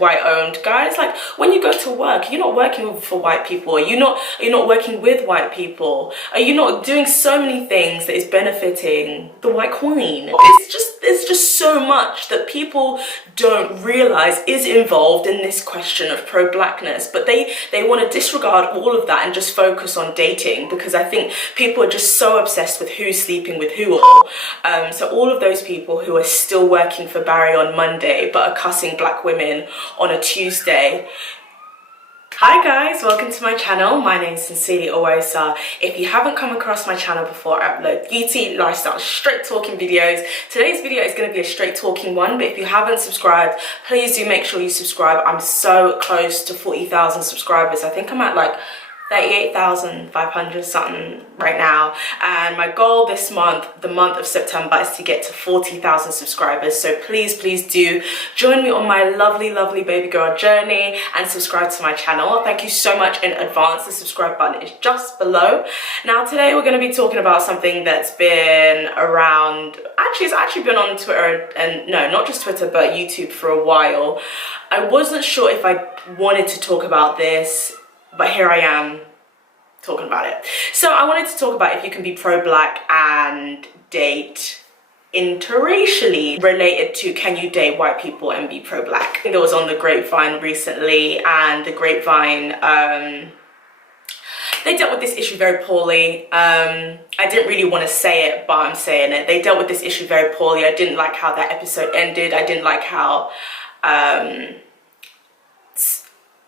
white owned. Guys, like, when you go to work, you're not working for white people. You're not working with white people. Are you not doing so many things that is benefiting the white queen? There's just so much that people don't realize is involved in this question of pro-blackness, but they want to disregard all of that and just focus on dating, because I think people are just so obsessed with who's sleeping with who. So all of those people who are still working for Barry on Monday but are cussing black women on a Tuesday. Hi guys, welcome to my channel. My name is SincerelyOghosa. If you haven't come across my channel before, I upload beauty, lifestyle, straight talking videos. Today's video is going to be a straight talking one, but if you haven't subscribed, please do make sure you subscribe. I'm so close to 40,000 subscribers. I think I'm at like 38,500 something right now, and my goal this month, the month of September, is to get to 40,000 subscribers. So please do join me on my lovely baby girl journey and subscribe to my channel. Thank you so much in advance. The subscribe button is just below. Now today we're going to be talking about something that's been around, it's actually been on Twitter, and no, not just Twitter but YouTube for a while. I wasn't sure if I wanted to talk about this, but here I am talking about it. So I wanted to talk about if you can be pro-black and date interracially, related to can you date white people and be pro-black. I think it was on the Grapevine recently, and the Grapevine, they dealt with this issue very poorly. I didn't really want to say it, but I'm saying it. They dealt with this issue very poorly. I didn't like how that episode ended. I didn't like how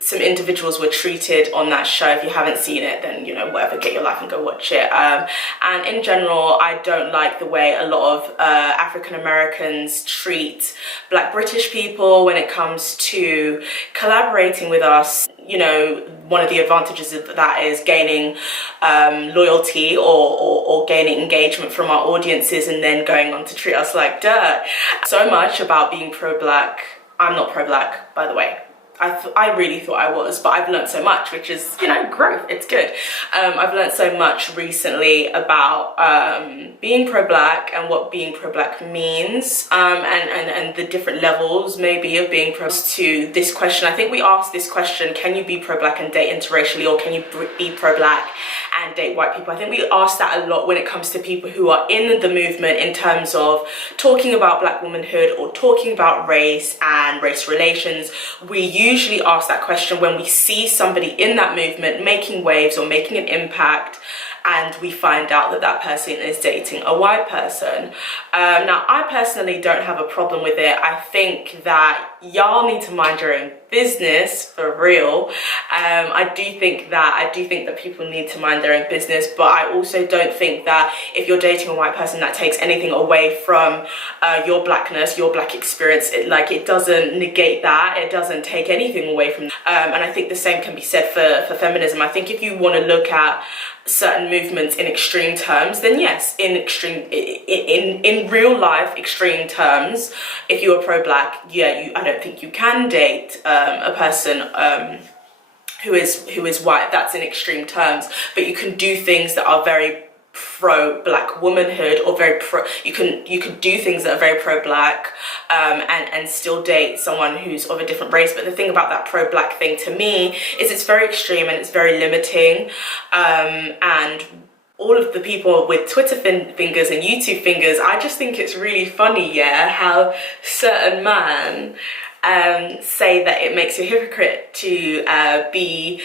some individuals were treated on that show. If you haven't seen it, then, you know, whatever, get your life and go watch it. And in general, I don't like the way a lot of African Americans treat Black British people when it comes to collaborating with us. You know, one of the advantages of that is gaining loyalty or gaining engagement from our audiences, and then going on to treat us like dirt. So much about being pro-black. I'm not pro-black, by the way. I really thought I was, but I've learned so much, which is, you know, growth. It's good. I've learned so much recently about being pro-black and what being pro-black means, and the different levels maybe of being pro. To this question, I think we asked this question: can you be pro-black and date interracially, or can you be pro-black and date white people? I think we ask that a lot when it comes to people who are in the movement, in terms of talking about black womanhood or talking about race and race relations. We usually ask that question when we see somebody in that movement making waves or making an impact, and we find out that that person is dating a white person. Now, I personally don't have a problem with it. I think that y'all need to mind your own business, for real. I do think that people need to mind their own business, but I also don't think that if you're dating a white person, that takes anything away from your blackness, your black experience. It doesn't negate that. It doesn't take anything away from and I think the same can be said for feminism. I think if you want to look at certain movements in extreme terms, then yes, in real life extreme terms, if you are pro-black, yeah, I don't think you can date a person who is white. That's in extreme terms, but you can do things that are very pro-black womanhood, or very pro. You can do things that are very pro-black and still date someone who's of a different race. But the thing about that pro-black thing to me is it's very extreme and it's very limiting, and all of the people with Twitter fingers and YouTube fingers, I just think it's really funny, yeah, how certain man say that it makes you a hypocrite to be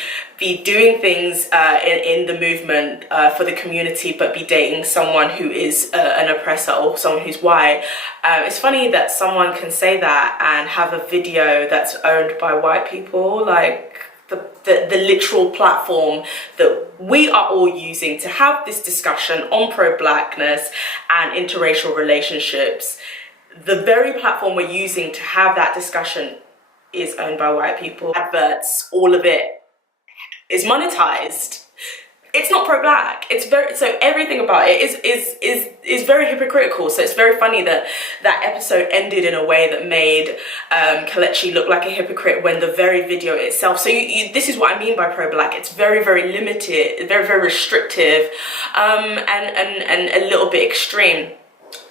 doing things in the movement for the community, but be dating someone who is an oppressor or someone who's white. It's funny that someone can say that and have a video that's owned by white people, like the literal platform that we are all using to have this discussion on pro-blackness and interracial relationships. The very platform we're using to have that discussion is owned by white people. Adverts, all of it is monetized. It's not pro-black. So everything about it is very hypocritical. So it's very funny that that episode ended in a way that made Kelechi look like a hypocrite, when the very video itself. So this is what I mean by pro-black. It's very limited, very restrictive, and a little bit extreme.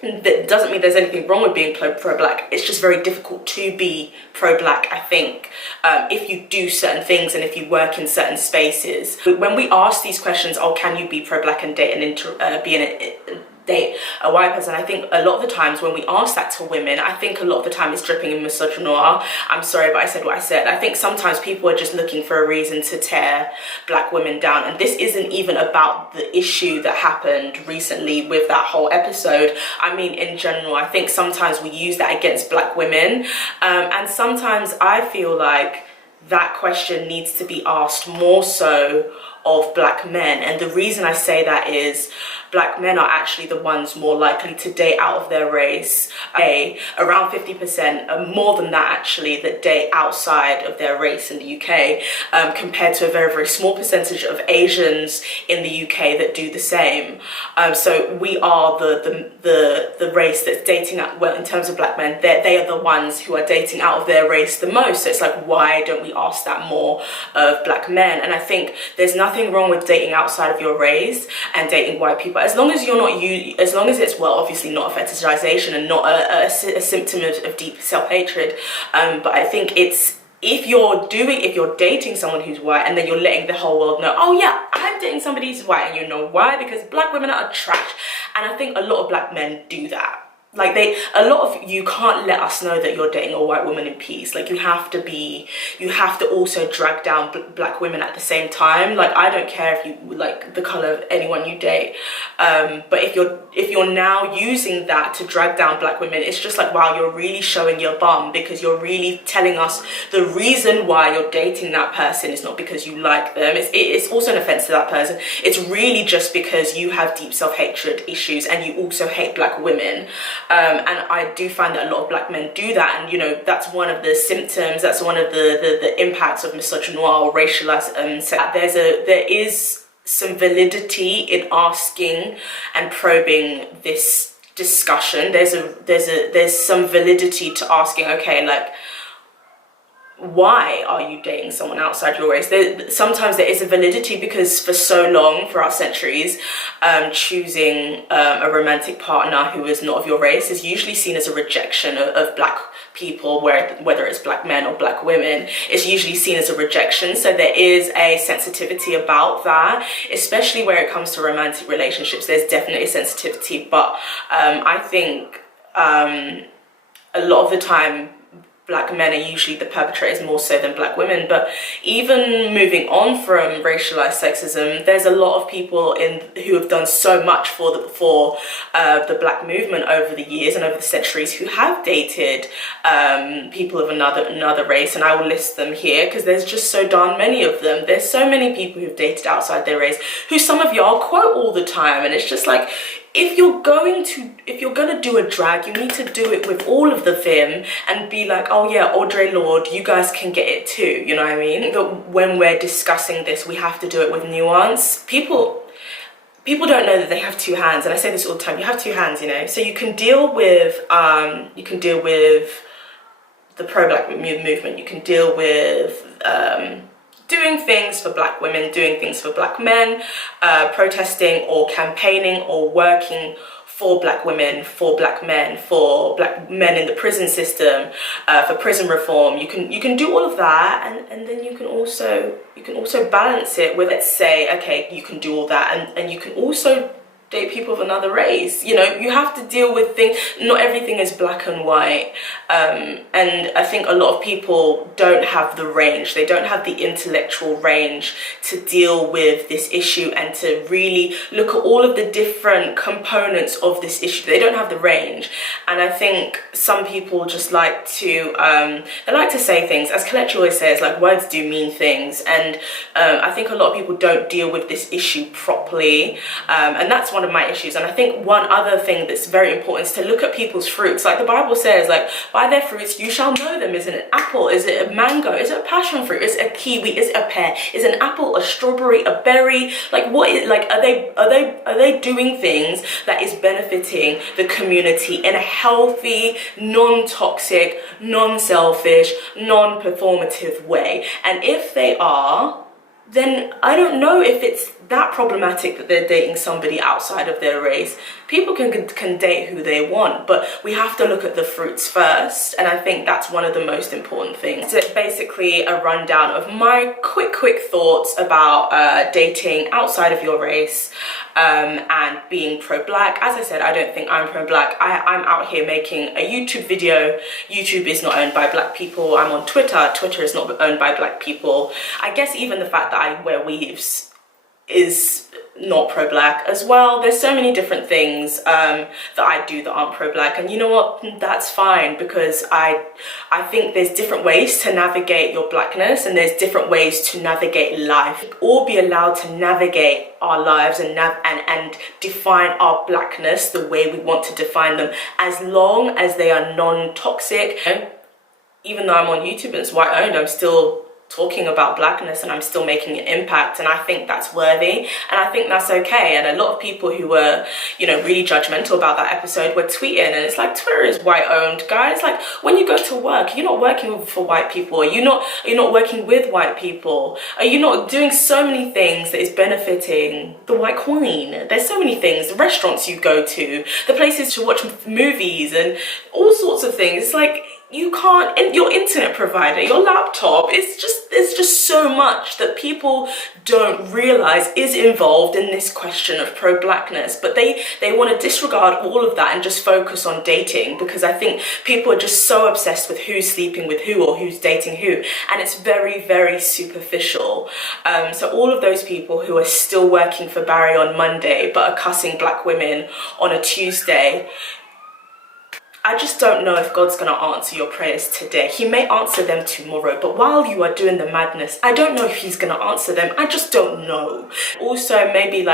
That doesn't mean there's anything wrong with being pro-black. It's just very difficult to be pro-black, I think, if you do certain things and if you work in certain spaces. When we ask these questions, oh, can you be pro-black and date date a white person, I think a lot of the times when we ask that to women, I think a lot of the time it's dripping in misogyny. I'm sorry, but I said what I said. I think sometimes people are just looking for a reason to tear black women down, and this isn't even about the issue that happened recently with that whole episode. I mean, in general, I think sometimes we use that against black women, and sometimes I feel like that question needs to be asked more so of black men. And the reason I say that is black men are actually the ones more likely to date out of their race. Around 50%, more than that actually, that date outside of their race in the UK, compared to a very, very small percentage of Asians in the UK that do the same. So we are the race that's dating out, well, in terms of black men, they are the ones who are dating out of their race the most. So it's like, why don't we ask that more of black men? And I think there's nothing wrong with dating outside of your race and dating white people, as long as you're not as long as it's, well, obviously not a fetishization and not a symptom of deep self-hatred, but I think it's, if you're dating someone who's white and then you're letting the whole world know, oh yeah, I'm dating somebody who's white, and you know why? Because black women are trash. And I think a lot of black men do that. Like a lot of you can't let us know that you're dating a white woman in peace. Like you have to also drag down black women at the same time. Like I don't care if you like the color of anyone you date, but if you're now using that to drag down black women, it's just like, wow, you're really showing your bum, because you're really telling us the reason why you're dating that person is not because you like them. It's also an offense to that person. It's really just because you have deep self-hatred issues and you also hate black women. And I do find that a lot of black men do that, and you know, that's one of the symptoms, that's one of the impacts of misogyny or racialized there is some validity in asking and probing this discussion. There's some validity to asking, okay, like, why are you dating someone outside your race? Sometimes there is a validity, because for so long, throughout centuries, choosing a romantic partner who is not of your race is usually seen as a rejection of black people, whether it's black men or black women. It's usually seen as a rejection. So there is a sensitivity about that, especially where it comes to romantic relationships. There's definitely a sensitivity, but I think a lot of the time black men are usually the perpetrators more so than black women. But even moving on from racialized sexism, there's a lot of people who have done so much for the black movement over the years and over the centuries, who have dated people of another race, and I will list them here because there's just so darn many of them. There's so many people who've dated outside their race, who some of y'all quote all the time, and it's just like, if you're gonna do a drag, you need to do it with all of the vim and be like, oh yeah, Audre Lorde, you guys can get it too, you know what I mean? But when we're discussing this, we have to do it with nuance. People don't know that they have two hands, and I say this all the time, you have two hands, you know? So you can deal with the pro-black movement, you can deal with doing things for black women, doing things for black men, protesting or campaigning or working for black women, for black men, for black men in the prison system, for prison reform. You can do all of that, and then you can also balance it with, let's say, okay, you can do all that, and you can also date people of another race. You know, you have to deal with things. Not everything is black and white, and I think a lot of people don't have the range, they don't have the intellectual range to deal with this issue and to really look at all of the different components of this issue. They don't have the range, and I think some people just like to they like to say things, as Colette always says, like, words do mean things, and I think a lot of people don't deal with this issue properly, and that's one of my issues. And I think one other thing that's very important is to look at people's fruits. Like the Bible says, like, by their fruits you shall know them. Is it an apple? Is it a mango? Is it a passion fruit? Is it a kiwi? Is it a pear? Is it an apple, a strawberry, a berry? Like, what is, like, are they doing things that is benefiting the community in a healthy, non-toxic, non-selfish, non-performative way? And if they are, then I don't know if it's that problematic that they're dating somebody outside of their race. People can date who they want, but we have to look at the fruits first, and I think that's one of the most important things. So it's basically a rundown of my quick thoughts about dating outside of your race and being pro-black. As I said, I don't think I'm pro-black. I'm out here making a YouTube video. YouTube is not owned by black people. I'm on Twitter. Twitter is not owned by black people. I guess even the fact that I wear weaves is not pro-black as well. There's so many different things that I do that aren't pro-black, and you know what, that's fine, because I think there's different ways to navigate your blackness, and there's different ways to navigate life. We all be allowed to navigate our lives and define our blackness the way we want to define them, as long as they are non-toxic. Even though I'm on YouTube and it's white owned, I'm still talking about blackness and I'm still making an impact, and I think that's worthy, and I think that's okay. And a lot of people who were, you know, really judgmental about that episode were tweeting, and it's like, Twitter is white owned, guys. Like, when you go to work, you're not working for white people. You're not working with white people. You're not doing so many things that is benefiting the white queen. There's so many things, the restaurants you go to, the places to watch movies and all sorts of things. It's like, you can't, your internet provider, your laptop, there's just so much that people don't realize is involved in this question of pro-blackness, but they want to disregard all of that and just focus on dating, because I think people are just so obsessed with who's sleeping with who or who's dating who, and it's very superficial. So all of those people who are still working for Barry on Monday but are cussing black women on a Tuesday, I just don't know if God's gonna answer your prayers today. He may answer them tomorrow, but while you are doing the madness, I don't know if he's gonna answer them. I just don't know. Also, maybe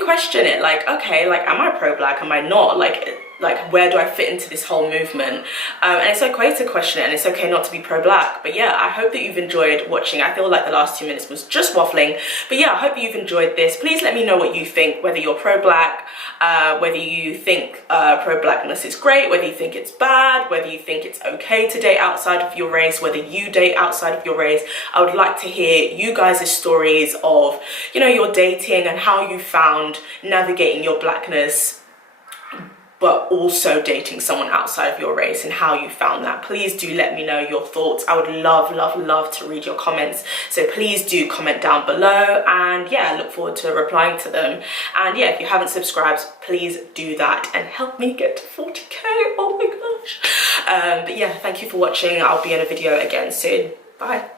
question it, like, okay, like, am I pro-black? Am I not? Like, where do I fit into this whole movement? And it's okay to question it, and it's okay not to be pro-black. But yeah, I hope that you've enjoyed watching. I feel like the last 2 minutes was just waffling. But yeah, I hope you've enjoyed this. Please let me know what you think, whether you're pro-black, whether you think pro-blackness is great, whether you think it's bad, whether you think it's okay to date outside of your race, whether you date outside of your race. I would like to hear you guys' stories of, you know, your dating and how you found navigating your blackness, but also dating someone outside of your race, and how you found that. Please do let me know your thoughts. I would love to read your comments, so please do comment down below, and yeah, I look forward to replying to them. And yeah, if you haven't subscribed, please do that and help me get to 40k. Oh my gosh. But yeah, thank you for watching. I'll be in a video again soon. Bye.